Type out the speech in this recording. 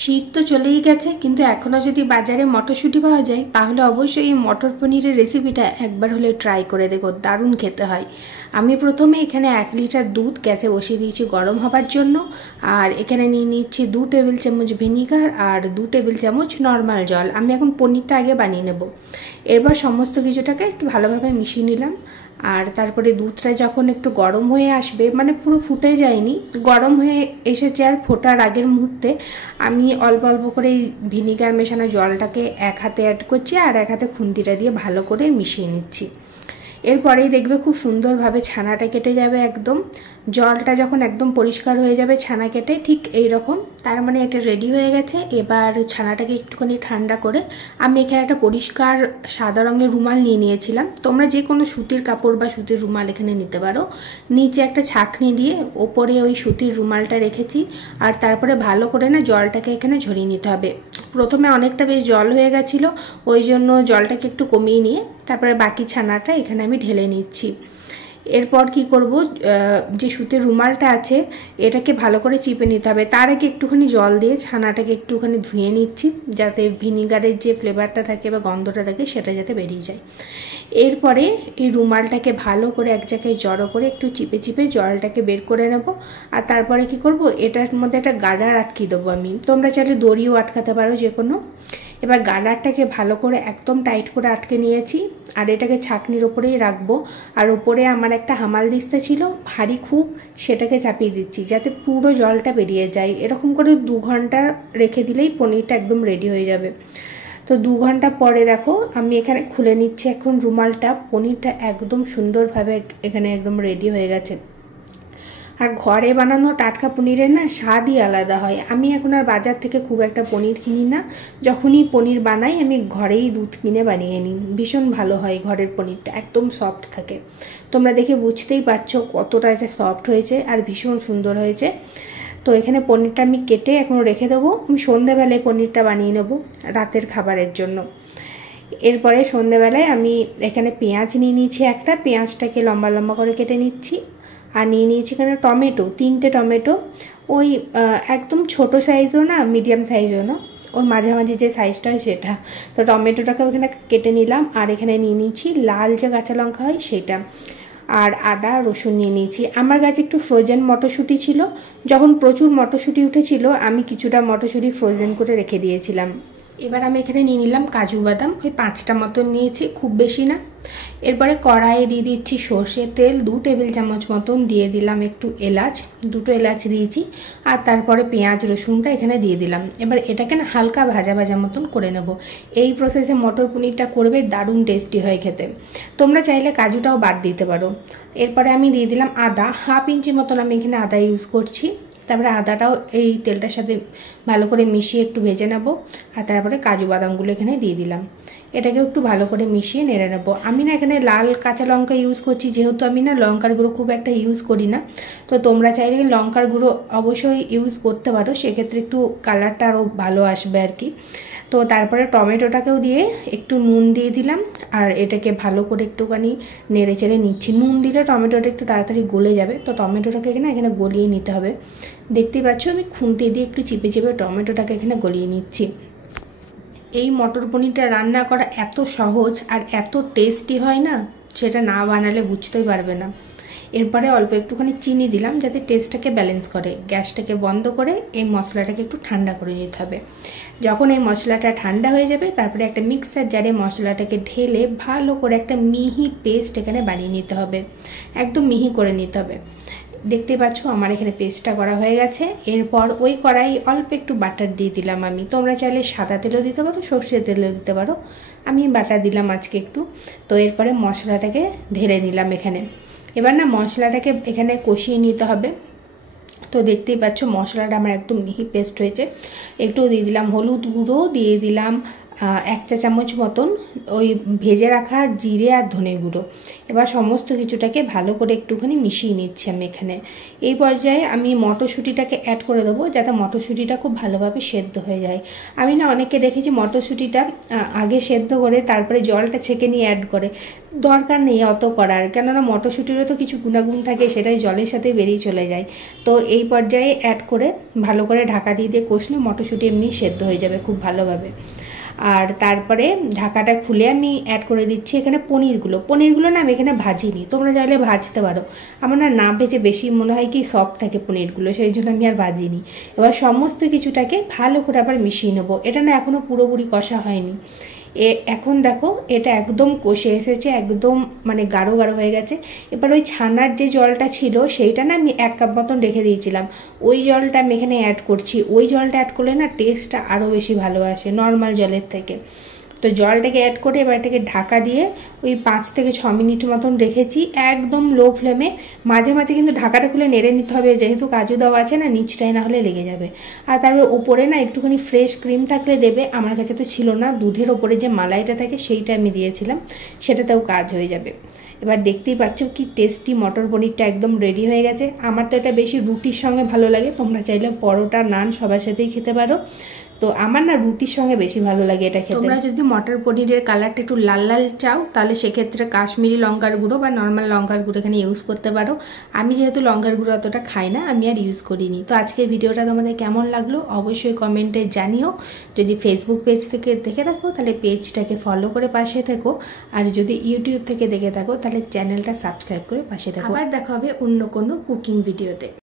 শীত তো চলেই গেছে, কিন্তু এখনও যদি বাজারে মটরশুঁটি পাওয়া যায় তাহলে অবশ্যই এই মটর পনিরের রেসিপিটা একবার হলে ট্রাই করে দেখো, দারুণ খেতে হয়। আমি প্রথমে এখানে 1 লিটার দুধ গ্যাসে বসিয়ে দিয়েছি গরম হবার জন্য, আর এখানে নিয়ে নিচ্ছি 2 টেবিল চামচ ভিনিগার আর 2 টেবিল চামচ নর্মাল জল। আমি এখন পনিরটা আগে বানিয়ে নেব। এরপর সমস্ত কিছুটাকে একটু ভালোভাবে মিশিয়ে নিলাম, আর তারপরে দুধটা যখন একটু গরম হয়ে আসবে, মানে পুরো ফুটে যায়নি, গরম হয়ে এসেছে, আর ফোটার আগের মুহূর্তে আমি অল্প অল্প করে ভিনিগার মেশানো জলটাকে এক হাতে অ্যাড করছি আর এক হাতে খুন্তিটা দিয়ে ভালো করে মিশিয়ে নিচ্ছি। এরপরেই দেখবে খুব সুন্দরভাবে ছানাটা কেটে যাবে একদম। জলটা যখন একদম পরিষ্কার হয়ে যাবে ছানা কেটে, ঠিক এই রকম, তার মানে এটা রেডি হয়ে গেছে। এবার ছানাটাকে একটুখানি ঠান্ডা করে আমি এখানে একটা পরিষ্কার সাদা রঙের রুমাল নিয়ে নিয়েছিলাম। তোমরা যে কোনো সুতির কাপড় বা সুতির রুমাল এখানে নিতে পারো। নিচে একটা ছাঁকনি দিয়ে ওপরে ওই সুতির রুমালটা রেখেছি, আর তারপরে ভালো করে না জলটাকে এখানে ঝরিয়ে নিতে হবে। প্রথমে অনেকটা বেশ জল হয়ে গেছিলো, ওই জন্য জলটাকে একটু কমিয়ে নিয়ে তারপরে বাকি ছানাটা এখানে আমি ঢেলে নিচ্ছি। এরপর কি করব, যে সুতির রুমালটা আছে এটাকে ভালো করে চিপে নিতে হবে। তার আগে একটুখানি জল দিয়ে ছানাটাকে একটুখানি ধুয়ে নিচ্ছি, যাতে ভিনিগারের যে ফ্লেভারটা থাকে বা গন্ধটা থাকে সেটা যাতে বেরিয়ে যায়। এরপরে এই রুমালটাকে ভালো করে এক জায়গায় জড়ো করে একটু চিপে চিপে জলটাকে বের করে নেব। আর তারপরে কি করব, এটার মধ্যে একটা গার্ডার আটকিয়ে দেবো আমি। তোমরা চাইলে দড়িও আটকাতে পারো যে কোনো। এবার গার্ডারটাকে ভালো করে একদম টাইট করে আটকে নিয়েছি, আর এটাকে ছাঁকনির ওপরেই রাখবো। আর ওপরে আমার একটা হামাল দিস্তা ছিল ভারী খুব, সেটাকে চাপিয়ে দিচ্ছি যাতে পুরো জলটা বেরিয়ে যায়। এরকম করে 2 ঘন্টা রেখে দিলেই পনিরটা একদম রেডি হয়ে যাবে। তো 2 ঘন্টা পরে দেখো আমি এখানে খুলে নিচ্ছি এখন রুমালটা। পনিরটা একদম সুন্দরভাবে এখানে একদম রেডি হয়ে গেছে। আর ঘরে বানানো টাটকা পনিরের না স্বাদই আলাদা হয়। আমি এখন আর বাজার থেকে খুব একটা পনির কিনি না, যখনই পনির বানাই আমি ঘরেই দুধ কিনে বানিয়ে নিই। ভীষণ ভালো হয় ঘরের পনিরটা, একদম সফট থাকে। তোমরা দেখে বুঝতেই পারছো কতটা এটা সফট হয়েছে আর ভীষণ সুন্দর হয়েছে। তো এখানে পনিরটা আমি কেটে এখন রেখে দেবো। আমি সন্ধ্যেবেলায় পনিরটা বানিয়ে নেবো রাতের খাবারের জন্য। এরপরে সন্ধ্যেবেলায় আমি এখানে পেঁয়াজ নিয়ে নিয়েছি, একটা পেঁয়াজটাকে লম্বা লম্বা করে কেটে নিচ্ছি। আর নিয়ে নিয়েছি এখানে টমেটো, 3টে টমেটো, ওই একদম ছোট সাইজও না মিডিয়াম সাইজও না, ওর মাঝামাঝি যে সাইজটা হয় সেটা। তো টমেটোটাকে ওখানে কেটে নিলাম। আর এখানে নিয়ে নিয়েছি লাল যে কাঁচা লঙ্কা হয় সেটা, আর আদা রসুন নিয়ে নিয়েছি। আমার কাছে একটু ফ্রোজেন মটরশুঁটি ছিল, যখন প্রচুর মটরশুঁটি উঠেছিল আমি কিছুটা মটরশুঁটি ফ্রোজেন করে রেখে দিয়েছিলাম। এবার আমি এখানে নিয়ে নিলাম কাজু বাদাম, ওই 5টা মতন নিয়েছি, খুব বেশি না। এরপরে কড়াইয়ে দিয়ে দিচ্ছি সর্ষের তেল, 2 টেবিল চামচ মতন দিয়ে দিলাম একটু এলাচ, 2টো এলাচ দিয়েছি। আর তারপরে পেঁয়াজ রসুনটা এখানে দিয়ে দিলাম। এবার এটাকে না হালকা ভাজা ভাজা মতন করে নেব। এই প্রসেসে মটর পনিরটা করবে, দারুণ টেস্টি হয় খেতে। তোমরা চাইলে কাজুটাও বাদ দিতে পারো। এরপরে আমি দিয়ে দিলাম আদা, 1/2 ইঞ্চি মতন আমি এখানে আদা ইউজ করছি। তারপরে আদাটাও এই তেলটার সাথে ভালো করে মিশিয়ে একটু ভেজে নেব। আর তারপরে কাজু বাদামগুলো এখানে দিয়ে দিলাম। এটাকে একটু ভালো করে মিশিয়ে নেড়ে নেব। আমি না এখানে লাল কাঁচা লঙ্কা ইউজ করছি, যেহেতু আমি না লঙ্কার গুঁড়ো খুব একটা ইউজ করি না। তো তোমরা চাইলে লঙ্কার গুঁড়ো অবশ্যই ইউজ করতে পারো, সেক্ষেত্রে একটু কালারটা আরও ভালো আসবে আর কি। তো তারপরে টমেটোটাকেও দিয়ে একটু নুন দিয়ে দিলাম, আর এটাকে ভালো করে একটুখানি নেড়ে চেড়ে নিচ্ছি। নুন দিলে টমেটোটা একটু তাড়াতাড়ি গলে যাবে, তো টমেটোটাকে এখানে গলিয়ে নিতে হবে। দেখতেই পাচ্ছ আমি খুন্তি দিয়ে একটু চিপে চিপে টমেটোটাকে এখানে গলিয়ে নিচ্ছি। এই মটর পনিরটা রান্না করা এত সহজ আর এত টেস্টি হয় না, সেটা না বানালে বুঝতেই পারবে না। এরপরে অল্প একটুখানি চিনি দিলাম যাতে টেস্টটাকে ব্যালেন্স করে। গ্যাসটাকে বন্ধ করে এই মশলাটাকে একটু ঠান্ডা করে নিতে হবে। যখন এই মশলাটা ঠান্ডা হয়ে যাবে তারপরে একটা মিক্সার জারে মশলাটাকে ঢেলে ভালো করে একটা মিহি পেস্ট এখানে বানিয়ে নিতে হবে, একদম মিহি করে নিতে হবে। দেখতে পাচ্ছ আমার এখানে পেস্টটা করা হয়ে গেছে। এরপর ওই কড়াই অল্প একটু বাটার দিয়ে দিলাম আমি। তোমরা চাইলে সাদা তেলও দিতে পারো, সর্ষের তেলও দিতে পারো, আমি বাটার দিলাম আজকে একটু। তো এরপরে মশলাটাকে ঢেলে নিলাম এখানে। এবার না মশলাটাকে এখানে কষিয়ে নিতে হবে। তো দেখতেই পাচ্ছ মশলাটা আমার একদম মিহি পেস্ট হয়েছে। একটু দিয়ে দিলাম হলুদ গুঁড়ো, দিয়ে দিলাম 1 চা চামচ মতন ওই ভেজে রাখা জিরে আর ধনে গুঁড়ো। এবার সমস্ত কিছুটাকে ভালো করে একটুখানি মিশিয়ে নিচ্ছি আমি এখানে। এই পর্যায়ে আমি মটরশুঁটিটাকে অ্যাড করে দেবো, যাতে মটরশুঁটিটা খুব ভালোভাবে সেদ্ধ হয়ে যায়। আমি না অনেককে দেখেছি মটরশুঁটিটা আগে সেদ্ধ করে তারপরে জলটা ছেঁকে নিয়ে অ্যাড করে। দরকার নেই অত করার, কেননা মটরশুঁটিরও তো কিছু গুণাগুণ থাকে, সেটাই জলের সাথে বেরিয়ে চলে যায়। তো এই পর্যায়ে অ্যাড করে ভালো করে ঢাকা দিয়ে কষলে মটরশুঁটি এমনি সেদ্ধ হয়ে যাবে খুব ভালোভাবে। আর তারপরে ঢাকাটা খুলে আমি অ্যাড করে দিচ্ছি এখানে পনিরগুলো না আমি এখানে ভাজিনি, তোমরা চাইলে ভাজতে পারো। আমার না ভেজে বেশি মনে হয় কি সফট থাকে পনিরগুলো, সেই জন্য আমি আর ভাজিনি। এবার সমস্ত কিছুটাকে ভালো করে আবার মিশিয়ে নেবো। এটা না এখনও পুরোপুরি কষা হয়নি। এখন দেখো এটা একদম কষে এসেছে, একদম মানে গাঢ় গাঢ় হয়ে গেছে। এবার ওই ছানার যে জলটা ছিল সেইটা না আমি 1 কাপ মতন রেখে দিয়েছিলাম, ওই জলটা আমি এখানে অ্যাড করছি। ওই জলটা অ্যাড করলে না টেস্টটা আরও বেশি ভালো আসে নর্মাল জলের থেকে। তো জলটাকে অ্যাড করে এবার এটাকে ঢাকা দিয়ে ওই 5 থেকে 6 মিনিট মতন রেখেছি একদম লো ফ্লেমে। মাঝে মাঝে কিন্তু ঢাকাটা খুলে নেড়ে নিতে হবে, যেহেতু কাজু দেওয়া আছে না, নিচটায় না হলে লেগে যাবে। আর তারপরে ওপরে না একটুখানি ফ্রেশ ক্রিম থাকলে দেবে, আমার কাছে তো ছিল না। দুধের ওপরে যে মালাইটা থাকে সেইটা আমি দিয়েছিলাম, সেটাতেও কাজ হয়ে যাবে। এবার দেখতেই পাচ্ছ কি টেস্টি মটর পনিরটা একদম রেডি হয়ে গেছে। আমার তো এটা বেশি রুটির সঙ্গে ভালো লাগে, তোমরা চাইলে পরোটা নান সবার সাথেই খেতে পারো। তো আমার না রুটির সঙ্গে বেশি ভালো লাগে এটা খেতে। তোমরা যদি মটর পনিরের কালারটা একটু লাল লাল চাও, তাহলে সেক্ষেত্রে কাশ্মীরি লঙ্কার গুঁড়ো বা নর্মাল লঙ্কার গুঁড়ো এখানে ইউজ করতে পারো। আমি যেহেতু লঙ্কার গুঁড়ো অতটা খাই না, আমি আর ইউজ করিনি। তো আজকের ভিডিওটা তোমাদের কেমন লাগলো অবশ্যই কমেন্টে জানিও। যদি ফেসবুক পেজ থেকে দেখে থাকো তাহলে পেজটাকে ফলো করে পাশে থেকো, আর যদি ইউটিউব থেকে দেখে থাকো তাহলে চ্যানেলটা সাবস্ক্রাইব করে পাশে থাকো। আবার দেখা হবে অন্য কোনো কুকিং ভিডিওতে।